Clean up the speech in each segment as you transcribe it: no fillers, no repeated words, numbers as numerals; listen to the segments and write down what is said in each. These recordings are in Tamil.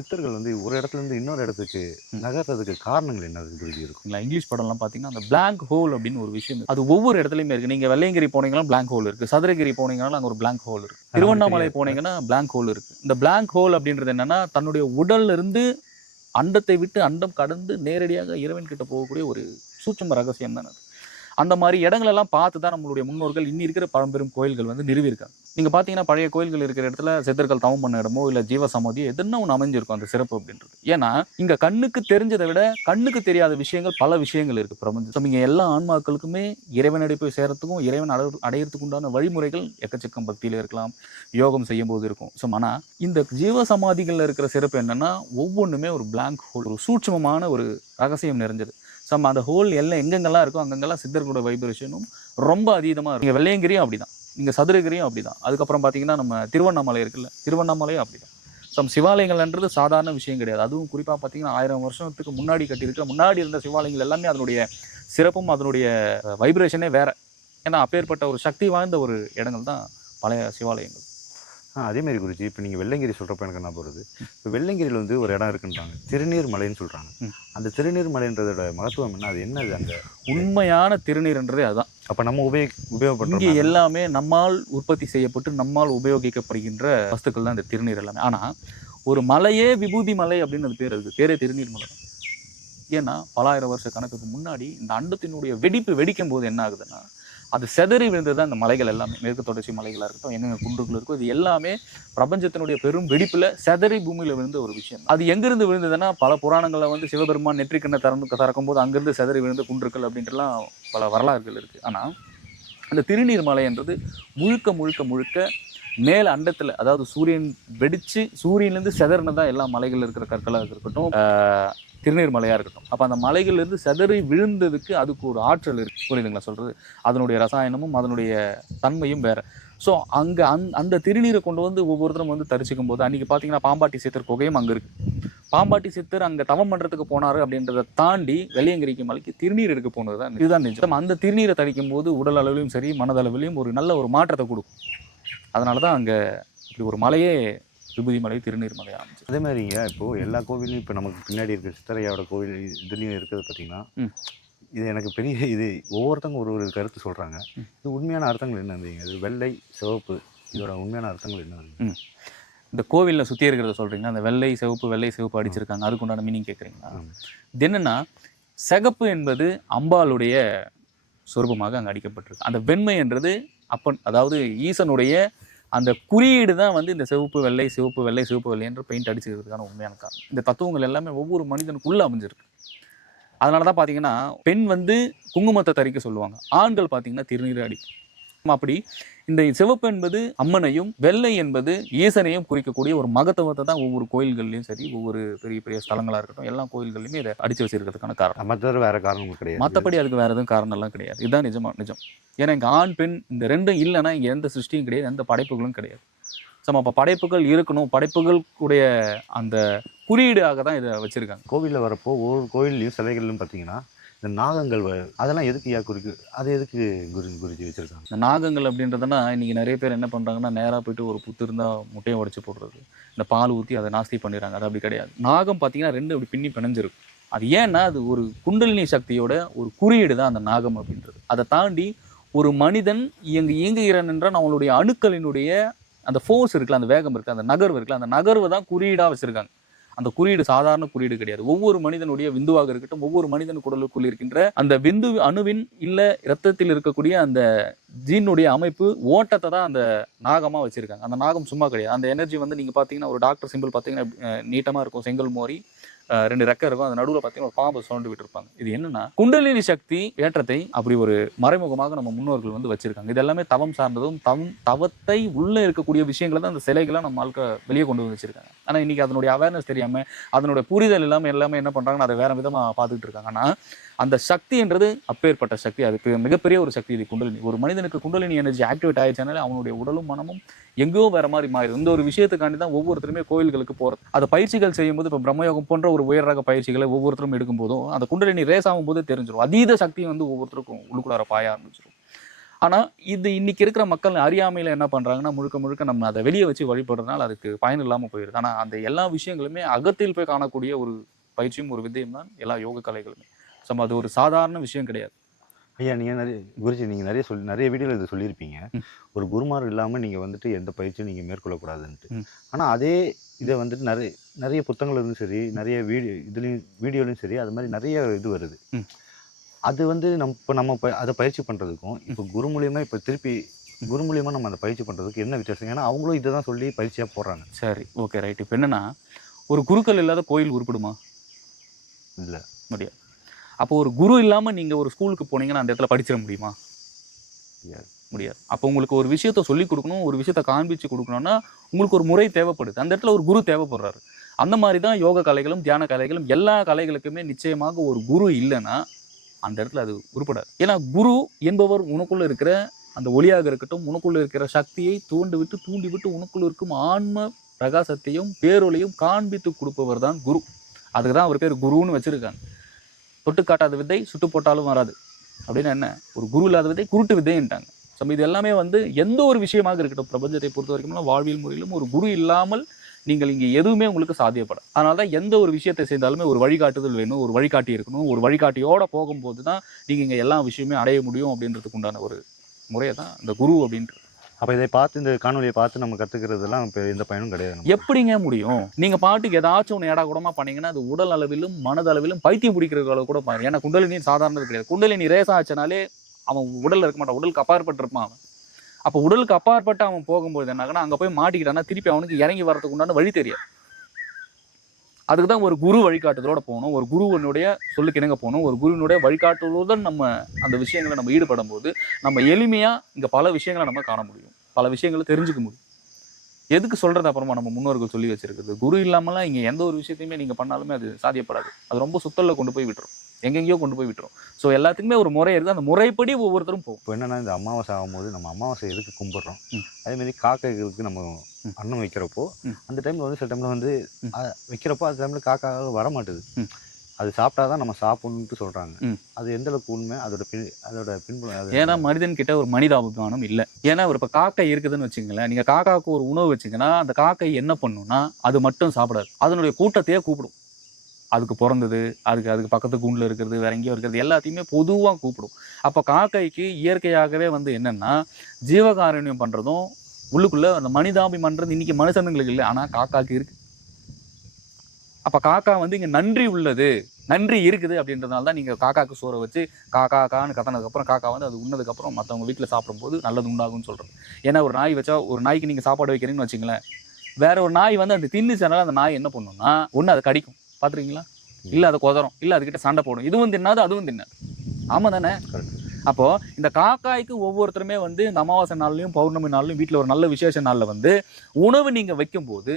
சித்தர்கள் வந்து ஒரு இடத்துல இருந்து இன்னொரு இடத்துக்கு நகர்றதுக்கு காரணங்கள் என்னது குருஜி இருக்கும்? இல்ல இங்கிலீஷ் படம்லாம் பார்த்தீங்கன்னா அந்த பிளாங்க் ஹோல் அப்படின்னு ஒரு விஷயம் இருக்கு. அது ஒவ்வொரு இடத்துலையுமே இருக்கு. நீங்க வெள்ளையங்கிரி போனீங்கன்னா பிளாங்க் ஹோல் இருக்கு, சதுரகிரி போனீங்கன்னா அங்கே ஒரு பிளாங்க் ஹோல் இருக்கு, திருவண்ணாமலை போனீங்கன்னா பிளாங்க் ஹோல் இருக்கு. இந்த பிளாங்க் ஹோல் அப்படின்றது என்னன்னா தன்னுடைய உடல்ல இருந்து அண்டத்தை விட்டு அண்டம் கடந்து நேரடியாக இறைவன் கிட்ட போகக்கூடிய ஒரு சூட்சும ரகசியம் தானே அது. அந்த மாதிரி இடங்களெல்லாம் பார்த்து தான் நம்மளுடைய முன்னோர்கள் இன்னி இருக்கிற பழம்பெரும் கோயில்கள் வந்து நிறுவியிருக்காங்க. நீங்கள் பார்த்தீங்கன்னா பழைய கோயில்கள் இருக்கிற இடத்துல சித்தர்கள் தவம் பண்ண இடமோ இல்லை ஜீவசமாதியோ எதுனா ஒன்று அமைஞ்சிருக்கும் அந்த சிறப்பு அப்படின்றது. ஏன்னா இங்கே கண்ணுக்கு தெரிஞ்சதை விட கண்ணுக்கு தெரியாத விஷயங்கள் பல விஷயங்கள் இருக்குது பிரபஞ்சம். இங்கே எல்லா ஆன்மாக்களுக்குமே இறைவனடை போய் சேரத்துக்கும் இறைவன் அடையிறதுக்கு உண்டான வழிமுறைகள் எக்கச்சக்கம் பக்தியில் இருக்கலாம், யோகம் செய்யும் போது இருக்கும். ஸோ ஆனால் இந்த ஜீவசமாதிகளில் இருக்கிற சிறப்பு என்னன்னா ஒவ்வொன்றுமே ஒரு பிளாங்க் ஹோல், ஒரு சூட்சமமான ஒரு ரகசியம் நிறைஞ்சது. அந்த ஹோல் எல்லாம் எங்கெங்கெல்லாம் இருக்கோ அங்கெங்கெல்லாம் சித்தர்களோட வைப்ரேஷனும் ரொம்ப அதீதமாக இருக்கும். நீங்கள் வெள்ளையங்கிரியும் அப்படி தான், நீங்கள் சதுரகிரியும் அப்படி தான். அதுக்கப்புறம் பார்த்தீங்கன்னா நம்ம திருவண்ணாமலை இருக்குல்ல, திருவண்ணாமலையும் அப்படி தான். சிவாலயங்கள்ன்றது சாதாரண விஷயம் கிடையாது. அதுவும் குறிப்பாக பார்த்தீங்கன்னா 1000 வருஷத்துக்கு முன்னாடி கட்டியிருக்க முன்னாடி இருந்த சிவாலயங்கள் எல்லாமே அதனுடைய சிறப்பும் அதனுடைய வைப்ரேஷனே வேறு. ஏன்னா அப்பேற்பட்ட ஒரு சக்தி வாய்ந்த ஒரு இடங்கள் தான் பழைய சிவாலயங்கள். அதேமாரி குருஜி, இப்போ நீங்கள் வெள்ளையங்கிரி சொல்கிறப்ப எனக்கு என்ன போகிறது, இப்போ வெள்ளையங்கிரியில் வந்து ஒரு இடம் இருக்குன்றாங்க, திருநீர் மலைன்னு சொல்கிறாங்க. அந்த திருநீர் மலைன்றதோட மகத்துவம் என்ன? அது என்னது? அந்த உண்மையான திருநீர்ன்றதே அதுதான். அப்போ நம்ம உபயோகப்படுறோம். இங்கே எல்லாமே நம்மால் உற்பத்தி செய்யப்பட்டு நம்மால் உபயோகிக்கப்படுகின்ற வஸ்துக்கள் தான் இந்த திருநீர் எல்லாமே. ஆனால் ஒரு மலையே விபூதி மலை அப்படின்னு அது பேர் இருக்குது, பேரே திருநீர் மலை. ஏன்னா பல ஆயிரம் வருஷ கணக்குக்கு முன்னாடி இந்த அண்டத்தினுடைய வெடிக்கும் போது என்ன ஆகுதுன்னா அது செதறி விழுந்தது தான் இந்த மலைகள் எல்லாமே. மேற்கு தொடர்ச்சி மலைகளாக இருக்கட்டும், எங்கெங்க குன்றுகள் இருக்கும், இது எல்லாமே பிரபஞ்சத்தினுடைய பெரும் வெடிப்பில் செதறி பூமியில் விழுந்த ஒரு விஷயம். அது எங்கிருந்து விழுந்ததுன்னா பல புராணங்களில் வந்து சிவபெருமான் நெற்றிக்கண்ணை திறக்கும் போது அங்கிருந்து செதறி விழுந்த குன்றுகள் அப்படின்ட்டுலாம் பல வரலாறுகள் இருக்குது. ஆனால் அந்த திருநீர் மலைன்றது முழுக்க முழுக்க முழுக்க மேல் அண்டத்தில், அதாவது சூரியன் வெடித்து சூரியன்லேருந்து செதறினதான் எல்லா மலைகள் இருக்கிற கற்களாக இருக்கட்டும், திருநீர் மலையாக இருக்கட்டும். அப்போ அந்த மலைகள்லேருந்து செதறி விழுந்ததுக்கு அதுக்கு ஒரு ஆற்றல் இருக்குது. புரியுதுங்களா சொல்கிறது? அதனுடைய ரசாயனமும் அதனுடைய தன்மையும் வேறு. ஸோ அங்கே அந்த திருநீரை கொண்டு வந்து ஒவ்வொருத்தரும் வந்து தரிசிக்கும் போது அன்றைக்கி பார்த்தீங்கன்னா பாம்பாட்டி சித்தர் குகையும் அங்கே இருக்குது. பாம்பாட்டி சித்தர் அங்கே தவம் பண்ணுறதுக்கு போனார் அப்படின்றத தாண்டி வெள்ளையங்கிரிக்கு மலைக்கு திருநீர் எடுக்க போனது தான், இதுதான் நிஜம். அந்த திருநீரை தரிக்கும் போது உடல் அளவிலையும் சரி மனதளவிலையும் ஒரு நல்ல ஒரு மாற்றத்தை கொடுக்கும். அதனால தான் அங்கே இப்படி ஒரு மலையே விபூதி மலை திருநீர் மலை ஆரம்பிச்சு. அதே மாதிரிங்க இப்போது எல்லா கோவிலையும் இப்போ நமக்கு பின்னாடி இருக்கிற சித்தரையாவோட கோவில் இதுலேயும் இருக்கிறது பார்த்தீங்கன்னா, இது எனக்கு பெரிய இது ஒவ்வொருத்தவங்க ஒரு கருத்து சொல்கிறாங்க. இது உண்மையான அர்த்தங்கள் என்னதுங்க? இது வெள்ளை சிவப்பு இதோட உண்மையான அர்த்தங்கள் என்ன? இந்த கோவிலில் சுற்றி இருக்கிறத சொல்கிறீங்கன்னா அந்த வெள்ளை சிவப்பு அடிச்சிருக்காங்க, அதுக்கு உண்டான மீனிங் கேட்குறீங்களா? இது என்னென்னா சிகப்பு என்பது அம்பாளுடைய சொரூபமாக அங்கே அடிக்கப்பட்டிருக்கு. அந்த வெண்மை என்றது அப்பன், அதாவது ஈசனுடைய அந்த குறியீடு தான் வந்து இந்த சிவப்பு வெள்ளை என்ற பெயிண்ட் அடிச்சுக்கிறதுக்கான உண்மையான காரணம். இந்த தத்துவங்கள் எல்லாமே ஒவ்வொரு மனிதனுக்குள்ளே அமைஞ்சிருக்கு. அதனால தான் பார்த்தீங்கன்னா பெண் வந்து குங்குமத்தை தரிக்க சொல்லுவாங்க, ஆண்கள் பார்த்தீங்கன்னா திருநீர் அடிக்கும். அப்படி இந்த சிவப்பு என்பது அம்மனையும் வெள்ளை என்பது ஈசனையும் குறிக்கக்கூடிய ஒரு மகத்துவத்தை தான் ஒவ்வொரு கோயில்கள்லையும் சரி, ஒவ்வொரு பெரிய பெரிய ஸ்தலங்களாக இருக்கட்டும், எல்லா கோயில்கள்லையுமே இதை அடிச்சு வச்சிருக்கிறதுக்கான காரணம். மற்ற வேறு காரணம் கிடையாது. மற்றபடி அதுக்கு வேறு எதுவும் காரணம்லாம் கிடையாது. இதுதான் நிஜம். ஏன்னா இங்கே ஆண் பெண் இந்த ரெண்டும் இல்லைன்னா இங்கே எந்த சிருஷ்டியும் கிடையாது, எந்த படைப்புகளும் கிடையாது. அப்போ படைப்புகள் இருக்கணும், படைப்புகளுடைய அந்த குறியீடாக தான் இதை வச்சுருக்காங்க. கோவிலில் வரப்போ ஒவ்வொரு கோயில்லையும் சிலைகள்லையும் பார்த்தீங்கன்னா இந்த நாகங்கள் அதெல்லாம் எதுக்கு குறிக்கு, அது எதுக்கு குருஜி வச்சுருக்காங்க? இந்த நாகங்கள் அப்படின்றதுனா இன்றைக்கி நிறைய பேர் என்ன பண்ணுறாங்கன்னா நேராக போய்ட்டு ஒரு புத்து இருந்தால் முட்டையை உடச்சி போடுறது, இந்த பால் ஊற்றி அதை நாஸ்தி பண்ணிடுறாங்க. அது அப்படி கிடையாது. நாகம் பார்த்தீங்கன்னா ரெண்டு அப்படி பின்னி பிணைஞ்சிருக்கும். அது ஏன்னா அது ஒரு குண்டலினி சக்தியோட ஒரு குறியீடு தான் அந்த நாகம் அப்படின்றது. அதை தாண்டி ஒரு மனிதன் இயங்குகிறான் என்றால் அவங்களுடைய அணுக்களினுடைய அந்த ஃபோர்ஸ் இருக்குல்ல, அந்த வேகம் இருக்குது, அந்த நகர்வு இருக்குல்ல, அந்த நகர்வை தான் குறியீடாக வச்சுருக்காங்க. அந்த குறியீடு சாதாரண குறியீடு கிடையாது. ஒவ்வொரு மனிதனுடைய விந்துவாக இருக்கட்டும், ஒவ்வொரு மனிதன் குடலுக்குள் இருக்கின்ற அந்த விந்து அணுவின் இல்லை இரத்தத்தில் இருக்கக்கூடிய அந்த ஜீனுடைய அமைப்பு ஓட்டத்தை தான் அந்த நாகமாக வச்சுருக்காங்க. அந்த நாகம் சும்மா கிடையாது. அந்த எனர்ஜி வந்து நீங்கள் பார்த்தீங்கன்னா ஒரு டாக்டர் சிம்பிள் பார்த்தீங்கன்னா நீட்டமாக இருக்கும், செங்கல் மோரி, 2 ரெக்கை இருக்கும், அந்த நடுவில் பார்த்தீங்கன்னா ஒரு பாம்பு சுரண்டு விட்டுருப்பாங்க. இது என்னன்னா குண்டலினி சக்தி ஏற்றத்தை அப்படி ஒரு மறைமுகமாக நம்ம முன்னோர்கள் வந்து வச்சிருக்காங்க. இது எல்லாமே தவம் சார்ந்ததும் தவத்தை உள்ளே இருக்கக்கூடிய விஷயங்களை தான் அந்த சிலைகளை நம்ம ஆட்கள் வெளியே கொண்டு வந்து வச்சிருக்காங்க. ஆனால் இன்னைக்கு அதனுடைய அவேர்னஸ் தெரியாமல், அதனுடைய புரிதல் இல்லாமல் எல்லாமே என்ன பண்ணுறாங்கன்னா அதை வேற விதமாக பார்த்துக்கிட்டு இருக்காங்க. ஆனால் அந்த சக்தின்றது அப்பேற்பட்ட சக்தி, அதுக்கு மிகப்பெரிய ஒரு சக்தி இது குண்டலினி. ஒரு மனிதனுக்கு குண்டலினி எனர்ஜி ஆக்டிவேட் ஆயிடுச்சுனாலே அவனுடைய உடலும் மனமும் எங்கேயோ வேற மாதிரி மாறிடும். இந்த ஒரு விஷயத்துக்காண்டி தான் ஒவ்வொருத்தருமே கோயில்களுக்கு போகிறது. அந்த பயிற்சிகள் செய்யும்போது இப்போ பிரம்மயோகம் போன்ற ஒரு உயர் ரக பயிற்சிகளை ஒவ்வொருத்தரும் எடுக்கும் போதும் அந்த குண்டலினி ரேஸ் ஆகும் போது தெரிஞ்சிடும். அதீத சக்தி வந்து ஒவ்வொருத்தருக்கும் உள்ளுக்குள்ளார பாய ஆரம்பிச்சிடும். ஆனால் இது இன்னைக்கு இருக்கிற மக்கள் அறியாமையில் என்ன பண்ணுறாங்கன்னா முழுக்க முழுக்க நம்ம அதை வெளியே வச்சு வழிபடுறதுனால அதுக்கு பயன் இல்லாமல் போயிடுது. ஆனால் அந்த எல்லா விஷயங்களுமே அகத்தில் போய் காணக்கூடிய ஒரு பயிற்சியும் ஒரு வித்தையும் தான் எல்லா யோக கலைகளுமே. ஸோ அது ஒரு சாதாரண விஷயம் கிடையாது. ஐயா நீங்கள் குருஜி நீங்கள் நிறைய வீடியோவில் இது சொல்லியிருப்பீங்க, ஒரு குருமார் இல்லாமல் நீங்கள் வந்துட்டு எந்த பயிற்சியும் நீங்கள் மேற்கொள்ளக்கூடாதுன்ட்டு. ஆனால் அதே இதை வந்துட்டு நிறைய புத்தகங்களும் சரி, நிறைய வீடியோலையும் சரி, அது மாதிரி நிறைய இது வருது. அது வந்து நம்ம அதை பயிற்சி பண்ணுறதுக்கும் இப்போ குரு மூலியமாக இப்போ திருப்பி குரு மூலியமாக நம்ம அதை பயிற்சி பண்ணுறதுக்கு என்ன வித்தியாசம்? ஏன்னா அவங்களும் இதை தான் சொல்லி பயிற்சியாக போடுறாங்க. சரி, ஓகே, ரைட். இப்போ என்னென்னா, ஒரு குருக்கள் இல்லாத கோயில் உருப்பிடுமா? இல்லை, முடியாது. அப்போ ஒரு குரு இல்லாமல் நீங்கள் ஒரு ஸ்கூலுக்கு போனீங்கன்னா அந்த இடத்துல படிச்சிட முடியுமா? முடியாது. அப்போ உங்களுக்கு ஒரு விஷயத்த சொல்லிக் கொடுக்கணும், ஒரு விஷயத்த காண்பிச்சு கொடுக்கணும்னா உங்களுக்கு ஒரு முறை தேவைப்படுது. அந்த இடத்துல ஒரு குரு தேவைப்படுறாரு. அந்த மாதிரி தான் யோக கலைகளும் தியான கலைகளும் எல்லா கலைகளுக்குமே நிச்சயமாக ஒரு குரு இல்லைன்னா அந்த இடத்துல அது உருப்படாது. ஏன்னா குரு என்பவர் உனக்குள்ள இருக்கிற அந்த ஒளியாக இருக்கட்டும், உனக்குள்ள இருக்கிற சக்தியை தூண்டிவிட்டு உனக்குள்ள இருக்கும் ஆன்ம பிரகாசத்தையும் பேரொலையும் காண்பித்து கொடுப்பவர் தான் குரு. அதுக்கு தான் அவர் பேர் குருன்னு வச்சிருக்காங்க. தொட்டு காட்டாத வித்தை சுட்டு போட்டாலும் வராது அப்படின்னு என்ன, ஒரு குரு இல்லாத வித்தை குருட்டு வித்தைன்ட்டாங்க. ஸோ இது எல்லாமே வந்து எந்த ஒரு விஷயமாக இருக்கட்டும், பிரபஞ்சத்தை பொறுத்த வரைக்கும் வாழ்வியல் முறையிலும் ஒரு குரு இல்லாமல் நீங்கள் இங்கே எதுவுமே உங்களுக்கு சாத்தியப்படும். அதனால தான் எந்த ஒரு விஷயத்தை செய்தாலுமே ஒரு வழிகாட்டுதல் வேணும், ஒரு வழிகாட்டி இருக்கணும். ஒரு வழிகாட்டியோட போகும்போது தான் நீங்கள் இங்கே எல்லா விஷயமே அடைய முடியும் அப்படின்றதுக்கு உண்டான ஒரு முறையை தான் இந்த குரு அப்படின்றது. அப்போ இதை பார்த்து, இந்த காணொலியை பார்த்து நம்ம கற்றுக்கிறதுலாம் இப்போ எந்த பயனும் கிடையாது. எப்படிங்க முடியும்? நீங்கள் பாட்டுக்கு ஏதாச்சும் ஒன்று ஏடா கூடமா பண்ணீங்கன்னா அது உடல் அளவிலும் மனதளவிலும் பைத்தியம் பிடிக்கிற அளவு கூட பாருங்க. ஏன்னா குண்டலினி சாதாரணது கிடையாது. குண்டலினி ரேஸ் ஆச்சுனாலே அவன் உடலில் இருக்க மாட்டான், உடலுக்கு அப்பாற்பட்டு இருப்பான் அவன். அப்போ உடலுக்கு அப்பாற்பட்டு அவன் போகும்போது என்னாகனா அங்கே போய் மாட்டிக்கிட்டான்னா திருப்பி அவனுக்கு இறங்கி வரதுக்கு உண்டான வழி தெரியாது. அதுக்கு தான் ஒரு குரு வழிகாட்டுதலோட போகணும், ஒரு குருவனுடைய சொல்லுக்கு இணங்க போகணும், ஒரு குருவினுடைய வழிகாட்டுதலுடன் நம்ம அந்த விஷயங்களை நம்ம ஈடுபடும் போது நம்ம எளிமையாக இங்கே பல விஷயங்களை நம்ம காண முடியும், பல விஷயங்களை தெரிஞ்சுக்க முடியும். எதுக்கு சொல்கிறது அப்புறமா நம்ம முன்னோர்கள் சொல்லி வச்சிருக்குது, குரு இல்லாமலாம் இங்கே எந்த ஒரு விஷயத்தையுமே நீங்கள் பண்ணாலுமே அது சாத்தியப்படாது. அது ரொம்ப சுத்தலில் கொண்டு போய் விட்டுரும், எங்கெங்கேயோ கொண்டு போய் விட்டுரும். ஸோ எல்லாத்துக்குமே ஒரு முறை இருக்குது, அந்த முறைப்படி ஒவ்வொருத்தரும் போகும். இப்போ என்னென்னா, இந்த அமாவாசை ஆகும்போது நம்ம அமாவாசை எதுக்கு கும்பிட்றோம், அதேமாதிரி காக்கைகளுக்கு நம்ம அன்னம் வைக்கிறப்போ அந்த டைமில் வந்து சில டைமில் வந்து வைக்கிறப்போ அந்த டைமில் காக்கா வர மாட்டுது. அது சாப்பிட்டா தான் நம்ம சாப்பிடணுன்ட்டு சொல்கிறாங்க. அது எந்த அளவுக்கு உண்மை, அதோட பின்புலம்? ஏன்னா மனிதன் கிட்ட ஒரு மனிதாபிமானம் இல்லை. ஏன்னா ஒரு இப்போ காக்கை இருக்குதுன்னு வச்சுங்களேன், நீங்கள் காக்காவுக்கு ஒரு உணவு வச்சிங்கன்னா அந்த காக்கை என்ன பண்ணுன்னா அது மட்டும் சாப்பிடாது, அதனுடைய கூட்டத்தையே கூப்பிடும். அதுக்கு பிறந்தது, அதுக்கு பக்கத்து கூண்டில் இருக்கிறது, வேற எங்கேயோ இருக்கிறது எல்லாத்தையுமே பொதுவாக கூப்பிடும். அப்போ காக்கைக்கு இயற்கையாகவே வந்து என்னென்னா ஜீவகாருண்யம் பண்ணுறதும் உள்ளுக்குள்ளே அந்த மனிதாபிமான்றது இன்றைக்கி மனுஷனுங்களுக்கு இல்லை, ஆனால் காக்காவுக்கு இருக்குது. அப்போ காக்கா வந்து இங்கே நன்றி உள்ளது, நன்றி இருக்குது அப்படின்றதுனால தான் நீங்கள் காக்காவுக்கு சோறை வச்சு காக்கான்னு கத்தினதுக்கப்புறம் காக்கா வந்து அது உண்ணதுக்கப்புறம் மற்றவங்க வீட்டில் சாப்பிடும்போது நல்லது உண்டாகும்னு சொல்கிறது. ஏன்னா ஒரு நாய் வச்சா, ஒரு நாய்க்கு நீங்கள் சாப்பாடு வைக்கிறீங்கன்னு வச்சிங்களேன், வேற ஒரு நாய் வந்து அது தின்னுச்சனால அந்த நாய் என்ன பண்ணுன்னா ஒன்று அதை கடிக்கும், பார்த்துருக்கீங்களா? இல்லை அதை கொதரும், இல்லை அதுக்கிட்ட சண்டை போடும். இதுவும் தின்னாது அதுவும் தின்னாது. ஆமாம் தானே? அப்போது இந்த காக்காய்க்கு ஒவ்வொருத்தருமே வந்து இந்த அமாவாசை நாள்லையும் பௌர்ணமி நாள்லையும் வீட்டில் ஒரு நல்ல விசேஷ நாளில் வந்து உணவு நீங்கள் வைக்கும்போது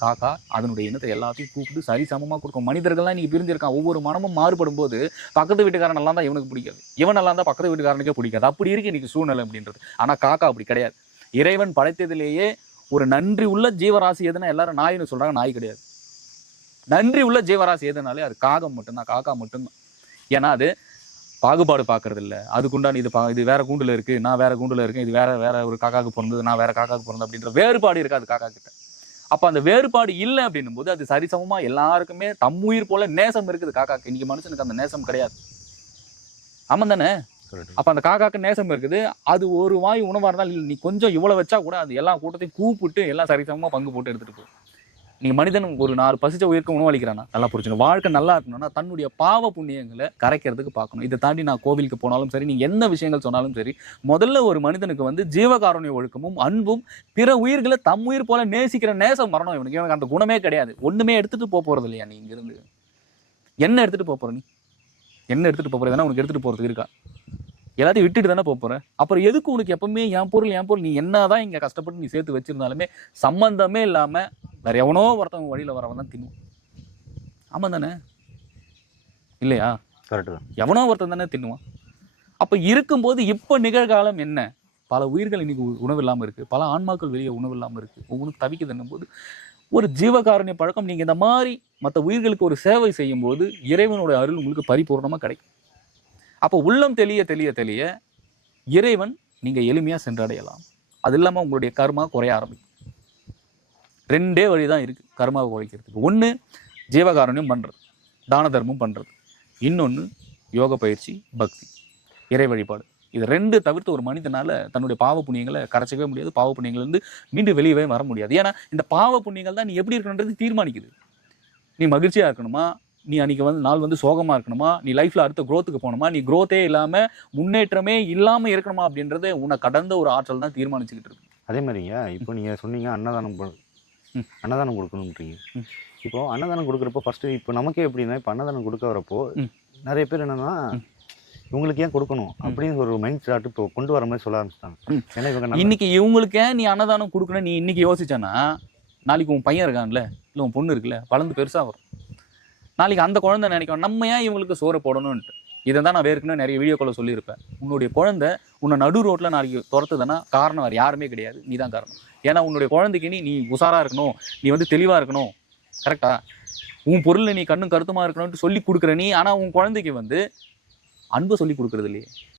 காக்கா அதனுடைய இனத்தை எல்லாத்தையும் கூப்பிட்டு சரி சமமாக கொடுக்கும். மனிதர்கள்லாம் இன்றைக்கி பிரிஞ்சிருக்கான், ஒவ்வொரு மனமும் மாறுபடும் போது பக்கத்து வீட்டுக்காரன் நல்லா தான் இவனுக்கு பிடிக்காது, இவன் நல்லா இருந்தால் பக்கத்து வீட்டுக்காரனுக்கே பிடிக்காது. அப்படி இருக்கு இன்றைக்கி சூழ்நிலை அப்படின்றது. ஆனால் காக்கா அப்படி கிடையாது. இறைவன் படைத்ததிலேயே ஒரு நன்றி உள்ள ஜீவராசி எதுனா எல்லாரும் நாயின்னு சொல்கிறாங்க, நாய் கிடையாது. நன்றி உள்ள ஜீவராசி எதுனாலே அது காகம் மட்டும்தான், காக்கா மட்டும்தான். ஏன்னா அது பாகுபாடு பார்க்கறது இல்லை. அதுக்குண்டான இது வேற கூண்டில் இருக்குது, நான் வேற கூண்டில் இருக்கேன், இது வேற ஒரு காக்காவுக்கு பிறந்தது, நான் வேற காக்காவுக்கு பிறந்தது அப்படின்ற வேறுபாடு இருக்காது காக்கா கிட்ட. அப்போ அந்த வேறுபாடு இல்லை அப்படின்னும் போது அது சரிசமமாக எல்லாருக்குமே தம்முயிர் போல நேசம் இருக்குது காக்காக்கு. இன்னைக்கு மனுஷனுக்கு அந்த நேசம் கிடையாது. ஆமாம் தானே? அப்போ அந்த காக்காக்கு நேசம் இருக்குது. அது ஒரு வாய் உணவாக இருந்தாலும் நீ கொஞ்சம் இவ்வளோ வச்சா கூட அது எல்லா கூட்டத்தையும் கூப்பிட்டு எல்லாம் சரிசமமாக பங்கு போட்டு எடுத்துகிட்டு போகும். நீங்கள் மனிதன் ஒரு 4 பசிச்ச உயிருக்கு உணவளிக்கிறானா நல்லா புரிஞ்சுக்கணும். வாழ்க்கை நல்லா இருக்கணும்னா தன்னுடைய பாவ புண்ணியங்களை கரைக்கிறதுக்கு பார்க்கணும். இதை தாண்டி நான் கோவிலுக்கு போனாலும் சரி, நீங்கள் என்ன விஷயங்கள் சொன்னாலும் சரி, முதல்ல ஒரு மனிதனுக்கு வந்து ஜீவகாருண்ய ஒழுக்கமும் அன்பும் பிற உயிர்களை தம் உயிர் போல நேசிக்கிற நேசம் வரணும். இவனுக்கு அந்த குணமே கிடையாது. ஒன்றுமே எடுத்துகிட்டு போகிறது இல்லையா? நீ இங்கிருந்து என்ன எடுத்துகிட்டு போகிற? நீ என்ன எடுத்துகிட்டு போகிற? எதனா உனக்கு எடுத்துகிட்டு போகிறதுக்கு இருக்கா? எல்லாத்தையும் விட்டுட்டு தானே போகிறேன். அப்புறம் எதுக்கு உனக்கு எப்பவுமே என் பொருள் நீ என்னதான் இங்கே கஷ்டப்பட்டு நீ சேர்த்து வச்சிருந்தாலுமே சம்பந்தமே இல்லாமல் வேற எவனோ ஒருத்தவங்க வழியில் வரவன் தான் தின்னுவான். ஆமாம் தானே? இல்லையா? கரெக்டு தான். எவனோ ஒருத்தன் தானே தின்னுவான். அப்போ இருக்கும்போது இப்போ நிகழ்காலம் என்ன? பல உயிர்கள் இன்னைக்கு உணவு இல்லாமல் இருக்குது, பல ஆன்மாக்கள் வெளியே உணவு இல்லாமல் இருக்குது, ஒவ்வொன்றும் தவிக்குதுன்னும் போது ஒரு ஜீவகாருண்ய பழக்கம் நீங்கள் இந்த மாதிரி மற்ற உயிர்களுக்கு ஒரு சேவை செய்யும் போது இறைவனுடைய அருள் உங்களுக்கு பரிபூர்ணமாக கிடைக்கும். அப்போ உள்ளம் தெளிய தெளிய தெளிய இறைவன் நீங்கள் எளிமையாக சென்றடையலாம். அது இல்லாமல் உங்களுடைய கர்மா குறைய ஆரம்பிக்கும். 2 வழி தான் இருக்குது கர்மாவை குறைக்கிறதுக்கு. ஒன்று ஜீவகாருண்யம் பண்ணுறது, தான தர்மம் பண்ணுறது. இன்னொன்று யோக பயிற்சி, பக்தி, இறை வழிபாடு. இது 2 தவிர்த்து ஒரு மனிதனால் தன்னுடைய பாவ புண்ணியங்களை கரைச்சிக்கவே முடியாது. பாவ புண்ணியங்கள்லேருந்து மீண்டும் வெளியவே வர முடியாது. ஏன்னா இந்த பாவ புண்ணியங்கள் தான் நீ எப்படி இருக்கணுன்றது தீர்மானிக்குது. நீ மகிழ்ச்சியாக இருக்கணுமா, நீ அன்றைக்கி நாள் சோகமாக இருக்கணுமா, நீ லைஃப்பில் அடுத்த க்ரோத்துக்கு போகணுமா, நீ க்ரோத்தே இல்லாமல் முன்னேற்றமே இல்லாமல் இருக்கணுமா அப்படின்றத உன்னை கடந்த ஒரு ஆற்றல் தான் தீர்மானிச்சுக்கிட்டு இருக்கு. அதே மாதிரிங்க இப்போ நீங்கள் சொன்னீங்க அன்னதானம் கொடுக்கணுன்றீங்க. இப்போ அன்னதானம் கொடுக்குறப்போ ஃபஸ்ட்டு இப்போ நமக்கே எப்படின்னா இப்போ அன்னதானம் கொடுக்க வரப்போ நிறைய பேர் என்னன்னா இவங்களுக்கு ஏன் கொடுக்கணும் அப்படின்னு ஒரு மைண்ட் செட் இப்போ கொண்டு வர மாதிரி சொல்ல ஆரம்பிச்சிட்டாங்க. ஏன்னா இவங்க இன்னைக்கு இவங்களுக்கே நீ அன்னதானம் கொடுக்கணும் நீ இன்னைக்கு யோசிச்சானா, நாளைக்கு உன் பையன் இருக்கான்ல, இல்லை உன் பொண்ணு இருக்குல்ல, வளர்ந்து பெருசாக வரும். நாளைக்கு அந்த குழந்தை நினைக்கும் நம்ம ஏன் இவங்களுக்கு சோறு போடணும்ன்ட்டு. இதை தான் நான் ஏற்கனவே நிறைய வீடியோக்களை சொல்லியிருப்பேன். உன்னுடைய குழந்தை உன்னை நடு ரோட்டில் நாளைக்கு துரத்துதுன்னா காரணம் வேறு யாருமே கிடையாது, நீ தான் காரணம். ஏன்னா உன்னுடைய குழந்தைக்கு நீ உஷாராக இருக்கணும், நீ தெளிவாக இருக்கணும், கரெக்டா, உன் பொருளை நீ கண்ணும் கருத்துமாக இருக்கணும்ட்டு சொல்லி கொடுக்குற நீ. ஆனால் உன் குழந்தைக்கு அன்பை சொல்லி கொடுக்குறது இல்லையே.